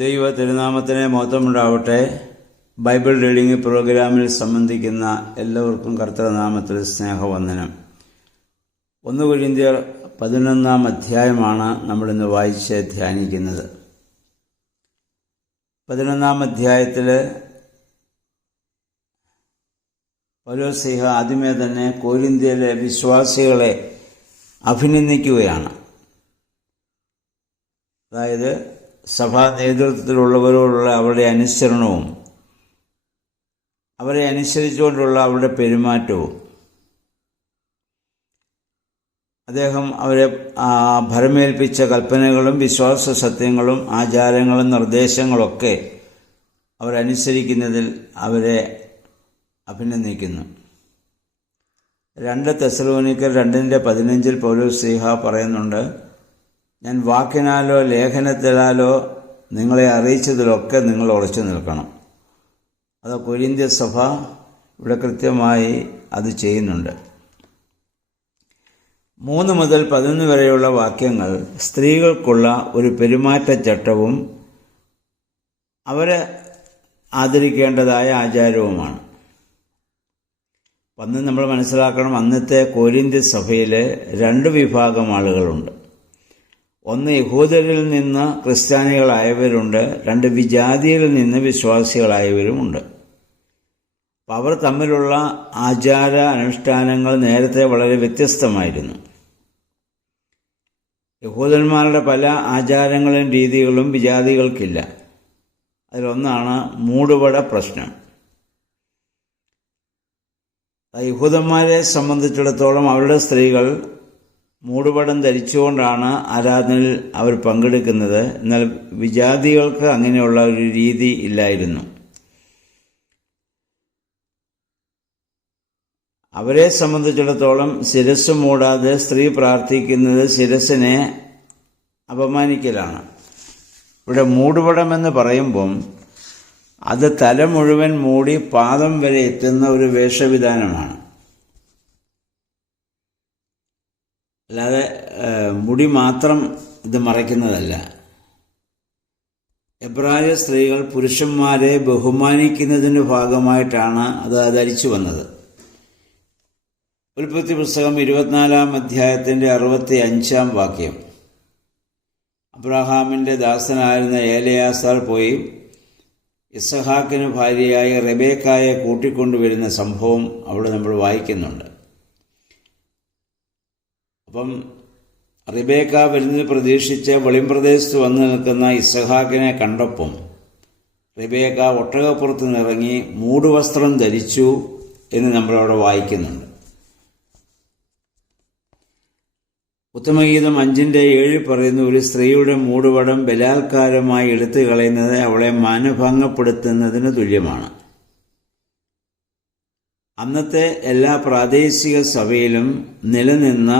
ദൈവ തിരുനാമത്തിന് മഹത്വമുണ്ടാവട്ടെ. Bible reading പ്രോഗ്രാമിൽ സംബന്ധിക്കുന്ന എല്ലാവർക്കും കർത്തൃനാമത്തിൽ സ്നേഹവന്ദനം. 1 കൊരിന്ത്യർ 11-ാം അധ്യായമാണ് നമ്മളിന്ന് വായിച്ച് ധ്യാനിക്കുന്നത്. 11-ാം അധ്യായത്തിൽ പൗലോസ് ആദ്യമേ തന്നെ കൊരിന്ത്യയിലെ വിശ്വാസികളെ അഭിനന്ദിക്കുകയാണ്. അതായത് സഭാ നേതൃത്വത്തിലുള്ളവരോടുള്ള അവരുടെ അനുസരണവും അവരെ അനുസരിച്ചുകൊണ്ടുള്ള അവരുടെ പെരുമാറ്റവും അദ്ദേഹം അവരെ ഭരമേൽപ്പിച്ച കൽപ്പനകളും വിശ്വാസ സത്യങ്ങളും ആചാരങ്ങളും നിർദ്ദേശങ്ങളൊക്കെ അവരനുസരിക്കുന്നതിൽ അവരെ അഭിനന്ദിക്കുന്നു. 2 തെസ്സലോനിക്കർ 2:15 പൗലോസ് പറയുന്നുണ്ട്, ഞാൻ വാക്കിനാലോ ലേഖനത്തിലാലോ നിങ്ങളെ അറിയിച്ചതിലൊക്കെ നിങ്ങൾ ഉറച്ചു നിൽക്കണം. അത് കൊരിന്ത്യ സഭ ഇവിടെ കൃത്യമായി അത് ചെയ്യുന്നുണ്ട്. 3 മുതൽ 11 വരെയുള്ള വാക്യങ്ങൾ സ്ത്രീകൾക്കുള്ള ഒരു പെരുമാറ്റച്ചട്ടവും അവരെ ആദരിക്കേണ്ടതായ ആചാരവുമാണ്. അന്ന് നമ്മൾ മനസ്സിലാക്കണം, അന്നത്തെ കൊരിന്ത്യ സഭയിൽ 2 വിഭാഗം ആളുകളുണ്ട്. ഒന്ന് യഹൂദരിൽ നിന്ന് ക്രിസ്ത്യാനികളായവരുണ്ട്, 2 വിജാതിയിൽ നിന്ന് വിശ്വാസികളായവരുമുണ്ട്. അവർ തമ്മിലുള്ള ആചാര അനുഷ്ഠാനങ്ങൾ നേരത്തെ വളരെ വ്യത്യസ്തമായിരുന്നു. യഹൂദന്മാരുടെ പല ആചാരങ്ങളും രീതികളും വിജാതികൾക്കില്ല. അതിലൊന്നാണ് മൂടുപട പ്രശ്നം. യഹൂദന്മാരെ സംബന്ധിച്ചിടത്തോളം അവരുടെ സ്ത്രീകൾ മൂടുപടം ധരിച്ചുകൊണ്ടാണ് ആരാധനയിൽ അവർ പങ്കെടുക്കുന്നത്. എന്നാൽ വിജാതികൾക്ക് അങ്ങനെയുള്ള ഒരു രീതി ഇല്ലായിരുന്നു. അവരെ സംബന്ധിച്ചിടത്തോളം ശിരസ് മൂടാതെ സ്ത്രീ പ്രാർത്ഥിക്കുന്നത് ശിരസിനെ അപമാനിക്കലാണ്. ഇവിടെ മൂടുപടമെന്ന് പറയുമ്പം അത് തല മുഴുവൻ മൂടി പാദം വരെ എത്തുന്ന ഒരു വേഷവിധാനമാണ്. അല്ലാതെ മുടി മാത്രം ഇത് മറയ്ക്കുന്നതല്ല. എബ്രായ സ്ത്രീകൾ പുരുഷന്മാരെ ബഹുമാനിക്കുന്നതിൻ്റെ ഭാഗമായിട്ടാണ് അത് ധരിച്ചു വന്നത്. ഉൽപ്പത്തി പുസ്തകം 24-ാം അധ്യായത്തിൻ്റെ 65-ാം വാക്യം, അബ്രഹാമിൻ്റെ ദാസനായിരുന്ന ഏലയാസാർ പോയി ഇസഹാക്കിന് ഭാര്യയായ റെബേക്കായെ കൂട്ടിക്കൊണ്ടുവരുന്ന സംഭവം അവിടെ നമ്മൾ വായിക്കുന്നുണ്ട്. അപ്പം റിബേക്ക വരുന്നത് പ്രതീക്ഷിച്ച് വെളിമ്പ്രദേശത്ത് വന്നു നിൽക്കുന്ന ഇസഹാക്കിനെ കണ്ടപ്പം റിബേക്ക ഒട്ടകപ്പുറത്ത് നിറങ്ങി മൂടുവസ്ത്രം ധരിച്ചു എന്ന് നമ്മളവിടെ വായിക്കുന്നുണ്ട്. ഉത്തമഗീതം 5:7 പറയുന്നു, ഒരു സ്ത്രീയുടെ മൂടുപടം ബലാത്കാരമായി എടുത്തു കളയുന്നത് അവളെ മാനഭംഗപ്പെടുത്തുന്നതിന് തുല്യമാണ്. അന്നത്തെ എല്ലാ പ്രാദേശിക സഭയിലും നിലനിന്ന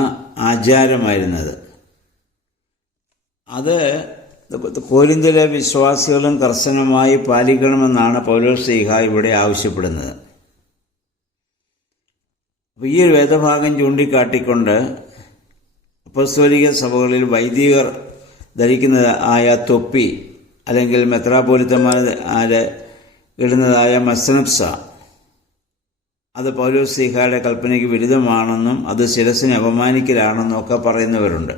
ആചാരമായിരുന്നത്. അത് കൊരിന്ത്യയിലെ വിശ്വാസികളും കർശനമായി പാലിക്കണമെന്നാണ് പൗലോസ് ഇവിടെ ആവശ്യപ്പെടുന്നത്. അപ്പോൾ ഈ ഒരു വേദഭാഗം ചൂണ്ടിക്കാട്ടിക്കൊണ്ട് അപ്പസ്തോലിക സഭകളിൽ വൈദികർ ധരിക്കുന്നത് ആയ തൊപ്പി അല്ലെങ്കിൽ മെത്രാപ്പോലിത്തന്മാർ ഇടുന്നതായ മസ്നബ്സ, അത് പൗലോസ് കൽപ്പനയ്ക്ക് വിരുദ്ധമാണെന്നും അത് ശിരസിനെ അപമാനിക്കലാണെന്നും ഒക്കെ പറയുന്നവരുണ്ട്.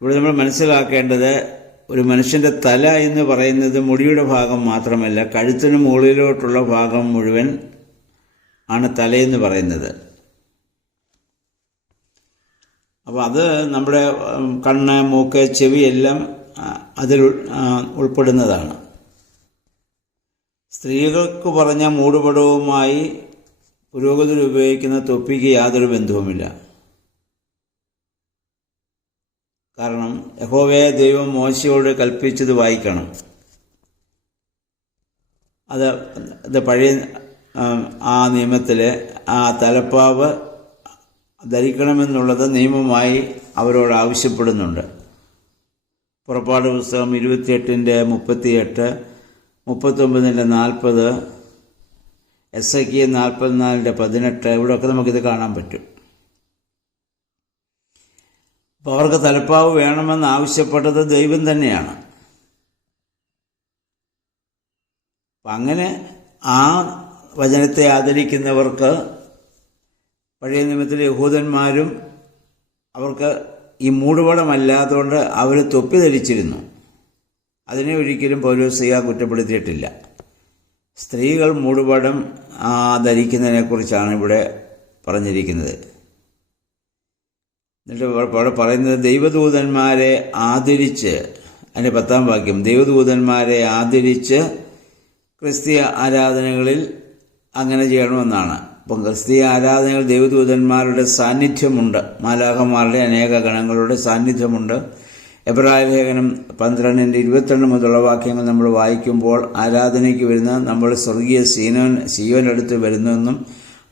ഇവിടെ നമ്മൾ മനസ്സിലാക്കേണ്ടത്, ഒരു മനുഷ്യൻ്റെ തല എന്ന് പറയുന്നത് മുടിയുടെ ഭാഗം മാത്രമല്ല, കഴുത്തിന് മുകളിലോട്ടുള്ള ഭാഗം മുഴുവൻ ആണ് തലയെന്ന് പറയുന്നത്. അപ്പോൾ അത് നമ്മുടെ കണ്ണ്, മൂക്ക്, ചെവി എല്ലാം അതിൽ ഉൾപ്പെടുന്നതാണ്. സ്ത്രീകൾക്ക് പറഞ്ഞ മൂടുപടവുമായി പുരോഹിതർ ഉപയോഗിക്കുന്ന തൊപ്പിക്ക് യാതൊരു ബന്ധവുമില്ല. കാരണം യഹോവയെ ദൈവം മോശയോട് കൽപ്പിച്ചത് വായിക്കണം. അത് പഴയ ആ നിയമത്തിൽ ആ തലപ്പാവ് ധരിക്കണമെന്നുള്ളത് നിയമമായി അവരോട് ആവശ്യപ്പെടുന്നുണ്ട്. പുറപ്പാട് പുസ്തകം 28:38, 39:40, എസെക്കിയേൽ 44:18 ഇവിടെയൊക്കെ നമുക്കിത് കാണാൻ പറ്റും. അപ്പോൾ അവർക്ക് തലപ്പാവ് വേണമെന്ന് ആവശ്യപ്പെട്ടത് ദൈവം തന്നെയാണ്. അപ്പം അങ്ങനെ ആ വചനത്തെ ആദരിക്കുന്നവർക്ക് പഴയ നിയമത്തിലെ യഹൂദന്മാരും അവർക്ക് ഈ മൂടുപടമല്ലാത്തതുകൊണ്ട് അവർ തൊപ്പി ധരിച്ചിരുന്നു. അതിനെ ഒരിക്കലും പൗലോസ്ലീഹ കുറ്റപ്പെടുത്തിയിട്ടില്ല. സ്ത്രീകൾ മൂടുപടം ധരിക്കുന്നതിനെക്കുറിച്ചാണ് ഇവിടെ പറഞ്ഞിരിക്കുന്നത്. എന്നിട്ട് അവിടെ പറയുന്നത് ദൈവദൂതന്മാരെ ആദരിച്ച്, അതിൻ്റെ 10-ാം വാക്യം, ദൈവദൂതന്മാരെ ആദരിച്ച് ക്രിസ്തീയ ആരാധനകളിൽ അങ്ങനെ ചെയ്യണമെന്നാണ്. അപ്പം ക്രിസ്തീയ ആരാധനകൾ ദൈവദൂതന്മാരുടെ സാന്നിധ്യമുണ്ട്, മാലാഖമാരുടെ അനേക ഗണങ്ങളുടെ സാന്നിധ്യമുണ്ട്. എബ്രായ ലേഖനം 12:22 മുതലുള്ള വാക്യങ്ങൾ നമ്മൾ വായിക്കുമ്പോൾ ആരാധനയ്ക്ക് വരുന്ന നമ്മൾ സ്വർഗീയ സീയോനടുത്ത് വരുന്നെന്നും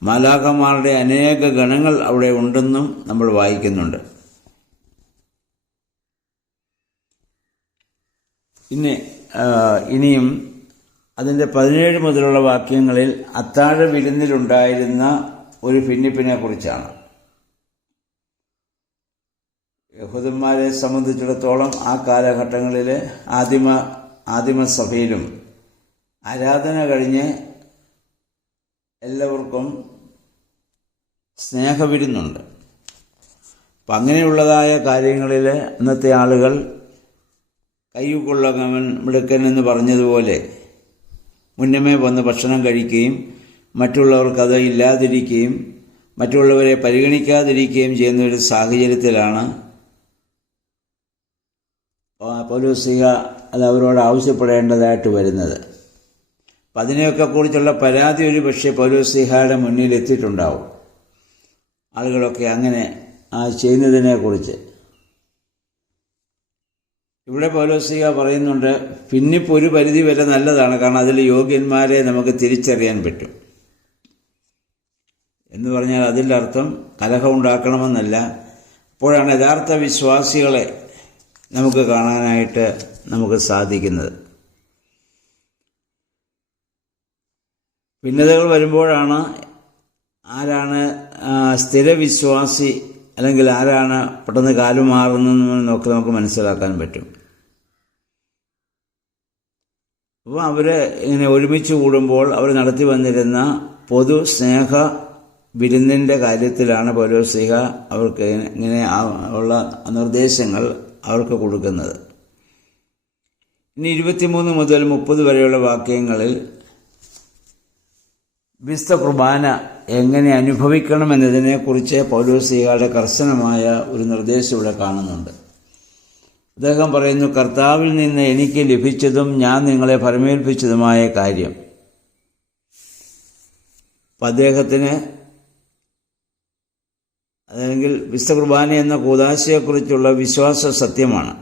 മാലാഖമാരുടെ അനേക ഗണങ്ങൾ അവിടെ ഉണ്ടെന്നും നമ്മൾ വായിക്കുന്നുണ്ട്. പിന്നെ ഇനിയും അതിൻ്റെ 17 മുതലുള്ള വാക്യങ്ങളിൽ അത്താഴ വിരുന്നിലുണ്ടായിരുന്ന ഒരു ഭിന്നിപ്പിനെ കുറിച്ചാണ്. യഹൂദന്മാരെ സംബന്ധിച്ചിടത്തോളം ആ കാലഘട്ടങ്ങളിൽ ആദിമസഭയിലും ആരാധന കഴിഞ്ഞ് എല്ലാവർക്കും സ്നേഹവിരുന്നുണ്ട്. അപ്പം അങ്ങനെയുള്ളതായ കാര്യങ്ങളിൽ ഇന്നത്തെ ആളുകൾ കയ്യുകൊള്ളവൻ മിടുക്കൻ എന്ന് പറഞ്ഞതുപോലെ മുന്നമേ വന്ന് ഭക്ഷണം കഴിക്കുകയും മറ്റുള്ളവർക്കത് ഇല്ലാതിരിക്കുകയും മറ്റുള്ളവരെ പരിഗണിക്കാതിരിക്കുകയും ചെയ്യുന്ന ഒരു സാഹചര്യത്തിലാണ് പൗലോസ്ലീഹ അത് അവരോട് ആവശ്യപ്പെടേണ്ടതായിട്ട് വരുന്നത്. അപ്പം അതിനെയൊക്കെ കുറിച്ചുള്ള പരാതി ഒരു പക്ഷേ പൗലോസ്ലീഹയുടെ മുന്നിൽ എത്തിയിട്ടുണ്ടാവും, ആളുകളൊക്കെ അങ്ങനെ ചെയ്യുന്നതിനെക്കുറിച്ച്. ഇവിടെ പൗലോസ്ലീഹ പറയുന്നുണ്ട്, പിന്നിപ്പോൾ ഒരു പരിധി വരെ നല്ലതാണ്, കാരണം അതിൽ യോഗ്യന്മാരെ നമുക്ക് തിരിച്ചറിയാൻ പറ്റും എന്ന് പറഞ്ഞാൽ അതിൻ്റെ അർത്ഥം കലഹം ഉണ്ടാക്കണമെന്നല്ല. അപ്പോഴാണ് യഥാർത്ഥ വിശ്വാസികളെ നമുക്ക് കാണാനായിട്ട് നമുക്ക് സാധിക്കുന്നത്. ഭിന്നതകൾ വരുമ്പോഴാണ് ആരാണ് സ്ഥിരവിശ്വാസി അല്ലെങ്കിൽ ആരാണ് പെട്ടെന്ന് കാലുമാറുന്നതെന്നൊക്കെ നമുക്ക് മനസ്സിലാക്കാൻ പറ്റും. അപ്പോൾ അവർ ഇങ്ങനെ ഒരുമിച്ച് കൂടുമ്പോൾ അവർ നടത്തി വന്നിരുന്ന പൊതു സ്നേഹ വിരുന്നിൻ്റെ കാര്യത്തിലാണ് പൗലോസ്ലീഹ അവർക്ക് ഇങ്ങനെ ഉള്ള നിർദ്ദേശങ്ങൾ അവർക്ക് കൊടുക്കുന്നത്. ഇനി 23 മുതൽ 30 വരെയുള്ള വാക്യങ്ങളിൽ വിശുദ്ധ കുർബാന എങ്ങനെ അനുഭവിക്കണം എന്നതിനെക്കുറിച്ച് പൗലോസ്ലീഹയുടെ കർശനമായ ഒരു നിർദ്ദേശം ഇവിടെ കാണുന്നുണ്ട്. അദ്ദേഹം പറയുന്നു, കർത്താവിൽ നിന്ന് എനിക്ക് ലഭിച്ചതും ഞാൻ നിങ്ങളെ ഫലമേൽപ്പിച്ചതുമായ കാര്യം. അപ്പം അദ്ദേഹത്തിന് അല്ലെങ്കിൽ വിശുദ്ധ കുർബാന എന്ന കൂദാശയെക്കുറിച്ചുള്ള വിശ്വാസ സത്യമാണ്.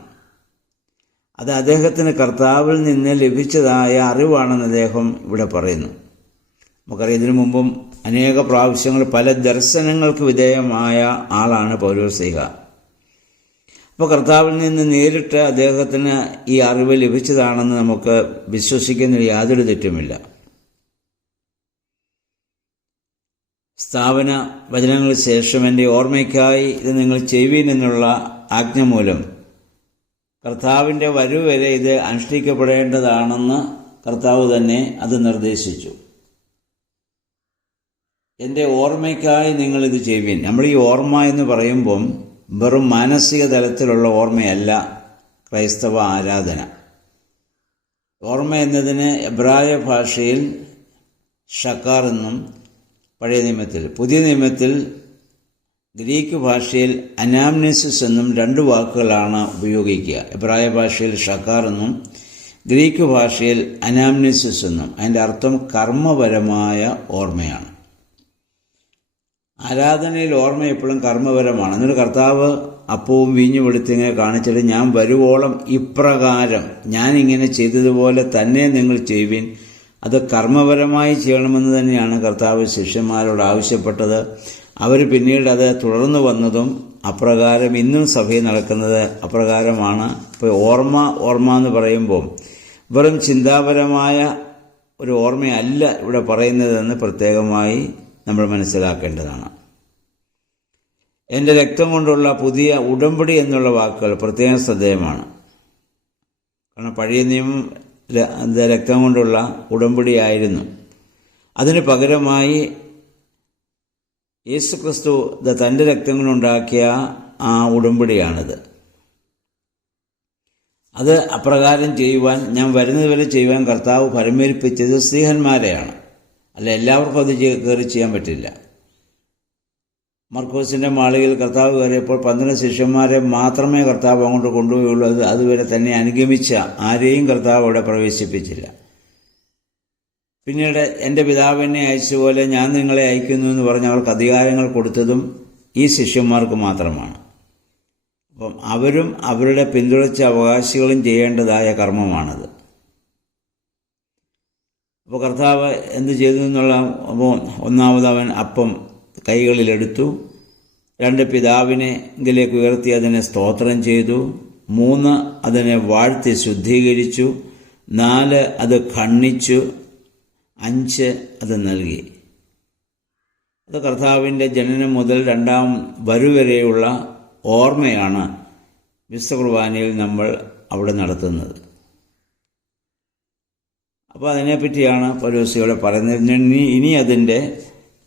അത് അദ്ദേഹത്തിന് കർത്താവിൽ നിന്ന് ലഭിച്ചതായ അറിവാണെന്ന് അദ്ദേഹം ഇവിടെ പറയുന്നു. നമുക്കറിയാം, ഇതിനു മുമ്പും അനേക പ്രാവശ്യങ്ങൾ പല ദർശനങ്ങൾക്ക് വിധേയമായ ആളാണ് പൗലോസ്ലീഹ. അപ്പോൾ കർത്താവിൽ നിന്ന് നേരിട്ട് അദ്ദേഹത്തിന് ഈ അറിവ് ലഭിച്ചതാണെന്ന് നമുക്ക് വിശ്വസിക്കുന്നതിൽ യാതൊരു തെറ്റുമില്ല. സ്ഥാപന വചനങ്ങൾക്ക് ശേഷം എൻ്റെ ഓർമ്മയ്ക്കായി ഇത് നിങ്ങൾ ചെയ്യുവീൻ എന്നുള്ള ആജ്ഞ മൂലം കർത്താവിൻ്റെ വരവ് വരെ ഇത് അനുഷ്ഠിക്കപ്പെടേണ്ടതാണെന്ന് കർത്താവ് തന്നെ അത് നിർദ്ദേശിച്ചു. എൻ്റെ ഓർമ്മയ്ക്കായി നിങ്ങളിത് ചെയ്യുവീൻ. നമ്മൾ ഈ ഓർമ്മ എന്ന് പറയുമ്പം വെറും മാനസിക തലത്തിലുള്ള ഓർമ്മയല്ല ക്രൈസ്തവ ആരാധന. ഓർമ്മ എന്നതിന് എബ്രായ ഭാഷയിൽ ഷക്കാർ എന്നും പഴയ നിയമത്തിൽ, പുതിയ നിയമത്തിൽ ഗ്രീക്ക് ഭാഷയിൽ അനാംനെസിസ് എന്നും 2 വാക്കുകളാണ് ഉപയോഗിക്കുക. എബ്രായ ഭാഷയിൽ ഷക്കാർ എന്നും ഗ്രീക്ക് ഭാഷയിൽ അനാംനെസിസ് എന്നും. അതിൻ്റെ അർത്ഥം കർമ്മപരമായ ഓർമ്മയാണ്. ആരാധനയിൽ ഓർമ്മ എപ്പോഴും കർമ്മപരമാണ്. എന്നിട്ട് കർത്താവ് അപ്പവും വീഞ്ഞും എടുത്തിങ്ങനെ കാണിച്ചിട്ട്, ഞാൻ വരുവോളം ഇപ്രകാരം ഞാനിങ്ങനെ ചെയ്തതുപോലെ തന്നെ നിങ്ങൾ ചെയ്യുവിൻ. അത് കർമ്മപരമായി ചെയ്യണമെന്ന് തന്നെയാണ് കർത്താവ് ശിഷ്യന്മാരോട് ആവശ്യപ്പെട്ടത്. അവർ പിന്നീട് അത് തുടർന്നു വന്നതും അപ്രകാരം ഇന്നും സഭയിൽ നടക്കുന്നത് അപ്രകാരമാണ്. ഇപ്പോൾ ഓർമ്മ എന്ന് പറയുമ്പോൾ വെറും ചിന്താപരമായ ഒരു ഓർമ്മയല്ല ഇവിടെ പറയുന്നതെന്ന് പ്രത്യേകമായി നമ്മൾ മനസ്സിലാക്കേണ്ടതാണ്. എൻ്റെ രക്തം കൊണ്ടുള്ള പുതിയ ഉടമ്പടി എന്നുള്ള വാക്കുകൾ പ്രത്യേകം ശ്രദ്ധേയമാണ്. കാരണം പഴയ നിയമം രക്തം കൊണ്ടുള്ള ഉടമ്പടിയായിരുന്നു. അതിന് പകരമായി യേശുക്രിസ്തു തൻ്റെ രക്തം കൊണ്ടുണ്ടാക്കിയ ആ ഉടമ്പടിയാണിത്. അത് അപ്രകാരം ചെയ്യുവാൻ, ഞാൻ വരുന്നത് വരെ ചെയ്യുവാൻ കർത്താവ് പരമേൽപ്പിച്ചത് സ്ത്രീഹന്മാരെയാണ്. അല്ല, എല്ലാവർക്കും അത് കയറി ചെയ്യാൻ പറ്റില്ല. മർക്കോസിൻ്റെ മാളികയിൽ കർത്താവ് കയറിയപ്പോൾ 12 ശിഷ്യന്മാരെ മാത്രമേ കർത്താവ് അങ്ങോട്ട് കൊണ്ടുപോയുള്ളൂ. അതുവരെ തന്നെ അനുഗമിച്ച ആരെയും കർത്താവ് അവിടെ പ്രവേശിപ്പിച്ചില്ല. പിന്നീട് എൻ്റെ പിതാവ് എന്നെ അയച്ചതുപോലെ ഞാൻ നിങ്ങളെ അയക്കുന്നു എന്ന് പറഞ്ഞ് അവർക്ക് അധികാരങ്ങൾ കൊടുത്തതും ഈ ശിഷ്യന്മാർക്ക് മാത്രമാണ്. അപ്പം അവരും അവരുടെ പിന്തുടർച്ച അവകാശികളും ചെയ്യേണ്ടതായ കർമ്മമാണത്. അപ്പോൾ കർത്താവ് എന്ത് ചെയ്തു എന്നുള്ള, ഒന്നാമത് അവൻ അപ്പം കൈകളിലെടുത്തു, 2 പിതാവിനെങ്കിലേക്ക് ഉയർത്തി അതിനെ സ്തോത്രം ചെയ്തു, 3 അതിനെ വാഴ്ത്തി ശുദ്ധീകരിച്ചു, 4 അത് ഖണ്ഡിച്ചു, 5 അത് നൽകി. അത് കർത്താവിൻ്റെ ജനനം മുതൽ 2ാം വരവരെയുള്ള ഓർമ്മയാണ് വിശുദ്ധ കുർബാനയിൽ നമ്മൾ അവിടെ നടത്തുന്നത്. അപ്പോൾ അതിനെപ്പറ്റിയാണ് പൗലോസ് ഇവിടെ പറയുന്നത്. ഇനി അതിൻ്റെ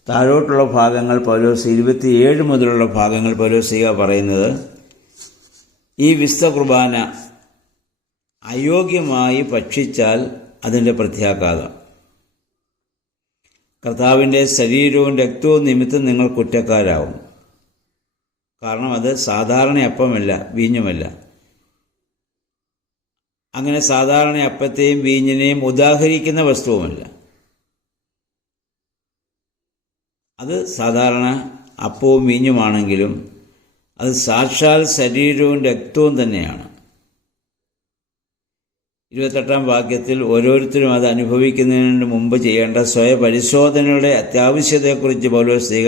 താഴോട്ടുള്ള ഭാഗങ്ങൾ പൗലോസ് 27 മുതലുള്ള ഭാഗങ്ങൾ പൗലോസ് പറയുന്നത്, ഈ വിശുദ്ധ കുർബാന അയോഗ്യമായി ഭക്ഷിച്ചാൽ അതിൻ്റെ പ്രത്യാഘാതം, കർത്താവിൻ്റെ ശരീരവും രക്തവും നിമിത്തം നിങ്ങൾ കുറ്റക്കാരാവും. കാരണം അത് സാധാരണ അപ്പമല്ല, വീഞ്ഞുമല്ല. അങ്ങനെ സാധാരണ അപ്പത്തെയും വീഞ്ഞിനെയും ഉദാഹരിക്കുന്ന വസ്തുവുമല്ല. അത് സാധാരണ അപ്പവും വീഞ്ഞുമാണെങ്കിലും അത് സാക്ഷാൽ ശരീരവും രക്തവും തന്നെയാണ്. 28ാം വാക്യത്തിൽ ഓരോരുത്തരും അത് അനുഭവിക്കുന്നതിന് മുമ്പ് ചെയ്യേണ്ട സ്വയപരിശോധനയുടെ അത്യാവശ്യതയെക്കുറിച്ച് പൗലോസ്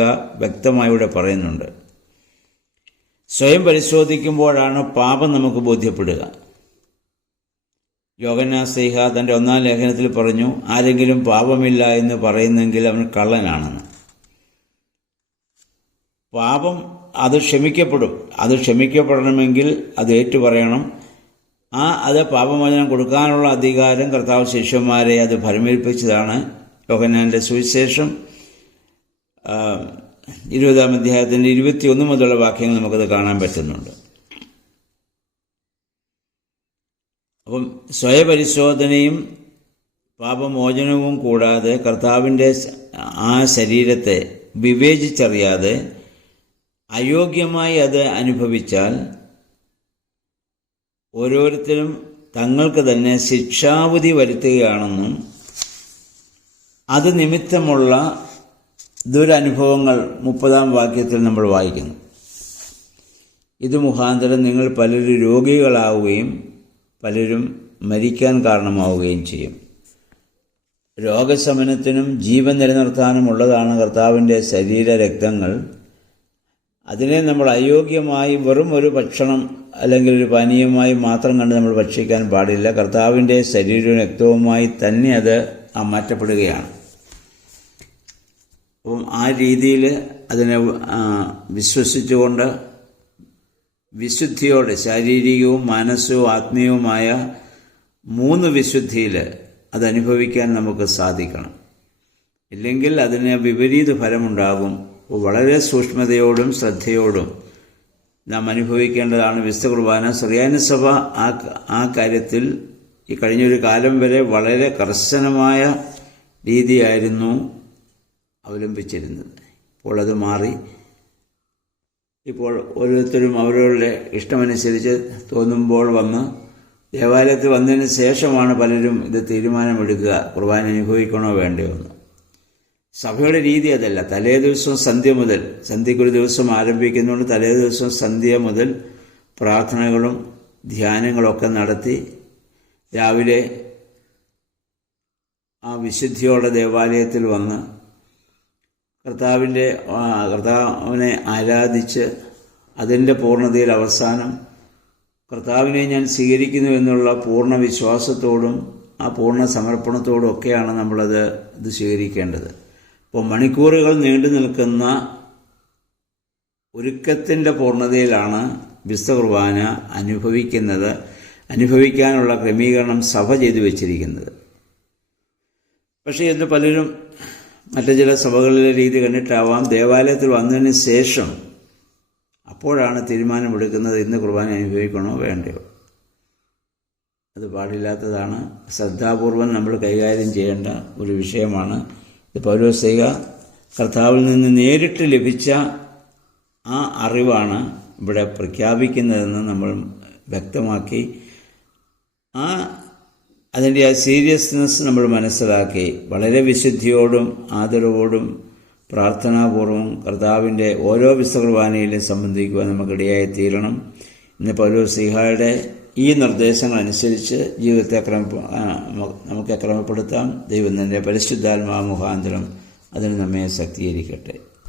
വ്യക്തമായി ഇവിടെ പറയുന്നുണ്ട്. സ്വയം പരിശോധിക്കുമ്പോഴാണ് പാപം നമുക്ക് ബോധ്യപ്പെടുക. യോഹന്നാൻ ശ്ലീഹ തൻ്റെ 1-ാം ലേഖനത്തിൽ പറഞ്ഞു, ആരെങ്കിലും പാപമില്ല എന്ന് പറയുന്നെങ്കിൽ അവൻ കള്ളനാണെന്ന്. പാപം അത് ക്ഷമിക്കപ്പെടും. അത് ക്ഷമിക്കപ്പെടണമെങ്കിൽ അത് ഏറ്റുപറയണം. അത് പാപമോചനം കൊടുക്കാനുള്ള അധികാരം കർത്താവ് ശിഷ്യന്മാരെ അത് ഫലമേൽപ്പിച്ചതാണ്. യോഹന്നാൻ്റെ സുവിശേഷം 20-ാം അധ്യായത്തിൻ്റെ 21 മുതലുള്ള വാക്യങ്ങൾ നമുക്കത് കാണാൻ പറ്റുന്നുണ്ട്. അപ്പം സ്വയപരിശോധനയും പാപമോചനവും കൂടാതെ കർത്താവിൻ്റെ ആ ശരീരത്തെ വിവേചിച്ചറിയാതെ അയോഗ്യമായി അത് അനുഭവിച്ചാൽ ഓരോരുത്തരും തങ്ങൾക്ക് തന്നെ ശിക്ഷാവിധി വരുത്തുകയാണെന്നും അത് നിമിത്തമുള്ള ദുരനുഭവങ്ങൾ 30-ാം വാക്യത്തിൽ നമ്മൾ വായിക്കുന്നു. ഇത് മുഖാന്തരം നിങ്ങൾ പലരും രോഗികളാവുകയും പലരും മരിക്കാൻ കാരണമാവുകയും ചെയ്യും. രോഗശമനത്തിനും ജീവൻ നിലനിർത്താനുമുള്ളതാണ് കർത്താവിൻ്റെ ശരീരരക്തങ്ങൾ. അതിനെ നമ്മൾ അയോഗ്യമായി വെറും ഒരു ഭക്ഷണം അല്ലെങ്കിൽ ഒരു പാനീയമായി മാത്രം കണ്ട് നമ്മൾ ഭക്ഷിക്കാൻ പാടില്ല. കർത്താവിൻ്റെ ശരീരവും രക്തവുമായി തന്നെ അത് മാറ്റപ്പെടുകയാണ്. അപ്പം ആ രീതിയിൽ അതിനെ വിശ്വസിച്ചുകൊണ്ട് വിശുദ്ധിയോടെ, ശാരീരികവും മാനസികവും ആത്മീയവുമായ 3 വിശുദ്ധിയിൽ അതനുഭവിക്കാൻ നമുക്ക് സാധിക്കണം. ഇല്ലെങ്കിൽ അതിന് വിപരീത ഫലമുണ്ടാകും. വളരെ സൂക്ഷ്മതയോടും ശ്രദ്ധയോടും നാം അനുഭവിക്കേണ്ടതാണ് വിശുദ്ധ കുർബാന. സുറിയാനി സഭ ആ കാര്യത്തിൽ ഈ കഴിഞ്ഞൊരു കാലം വരെ വളരെ കർശനമായ രീതിയായിരുന്നു അവലംബിച്ചിരുന്നത്. ഇപ്പോൾ അത് മാറി. ഇപ്പോൾ ഓരോരുത്തരും അവരവരുടെ ഇഷ്ടമനുസരിച്ച് തോന്നുമ്പോൾ വന്ന് ദേവാലയത്തിൽ വന്നതിന് ശേഷമാണ് പലരും ഇത് തീരുമാനമെടുക്കുക, കുർബാന അനുഭവിക്കണോ വേണ്ടയോ എന്ന്. സഭയുടെ രീതി അതല്ല. തലേ ദിവസം സന്ധ്യ മുതൽ, സന്ധ്യയ്ക്കൊരു ദിവസം ആരംഭിക്കുന്നതുകൊണ്ട് തലേ ദിവസം സന്ധ്യ മുതൽ പ്രാർത്ഥനകളും ധ്യാനങ്ങളൊക്കെ നടത്തി രാവിലെ ആ വിശുദ്ധിയോടെ ദേവാലയത്തിൽ വന്ന് കർത്താവിനെ ആരാധിച്ച് അതിൻ്റെ പൂർണ്ണതയിൽ അവസാനം കർത്താവിനെ ഞാൻ സ്വീകരിക്കുന്നു എന്നുള്ള പൂർണ്ണ വിശ്വാസത്തോടും ആ പൂർണ്ണ സമർപ്പണത്തോടും ഒക്കെയാണ് ഇത് സ്വീകരിക്കേണ്ടത്. അപ്പോൾ മണിക്കൂറുകൾ നീണ്ടു നിൽക്കുന്ന ഒരുക്കത്തിൻ്റെ പൂർണ്ണതയിലാണ് വിശുദ്ധ കുർബാന അനുഭവിക്കാനുള്ള ക്രമീകരണം സഭ ചെയ്തു വച്ചിരിക്കുന്നത്. പക്ഷേ ഇന്ന് പലരും മറ്റു ചില സഭകളിലെ രീതി കണ്ടിട്ടാവാം ദേവാലയത്തിൽ വന്നതിന് ശേഷം അപ്പോഴാണ് തീരുമാനമെടുക്കുന്നത് ഇന്ന് കുർബാന അനുഭവിക്കണോ വേണ്ടയോ. അത് പാടില്ലാത്തതാണ്. ശ്രദ്ധാപൂർവം നമ്മൾ കൈകാര്യം ചെയ്യേണ്ട ഒരു വിഷയമാണ്. ഇത് പൗലോസ്ലീഹ കർത്താവിൽ നിന്ന് നേരിട്ട് ലഭിച്ച ആ അറിവാണ് ഇവിടെ പ്രഖ്യാപിക്കുന്നതെന്ന് നമ്മൾ വ്യക്തമാക്കി അതിൻ്റെ ആ സീരിയസ്നെസ് നമ്മൾ മനസ്സിലാക്കി വളരെ വിശുദ്ധിയോടും ആദരവോടും പ്രാർത്ഥനാപൂർവം കർത്താവിൻ്റെ ഓരോ വിശുദ്ധ കുർബാനയിലും സംബന്ധിക്കുവാൻ നമുക്കിടയായി തീരണം. ഇന്ന് പൗലോസ്ലീഹയുടെ ഈ നിർദ്ദേശങ്ങളനുസരിച്ച് ജീവിതത്തെ നമുക്ക് ക്രമപ്പെടുത്താം. ദൈവം തൻ്റെ പരിശുദ്ധാത്മാ മുഖാന്തരം അതിന് നമ്മെ ശക്തീകരിക്കട്ടെ.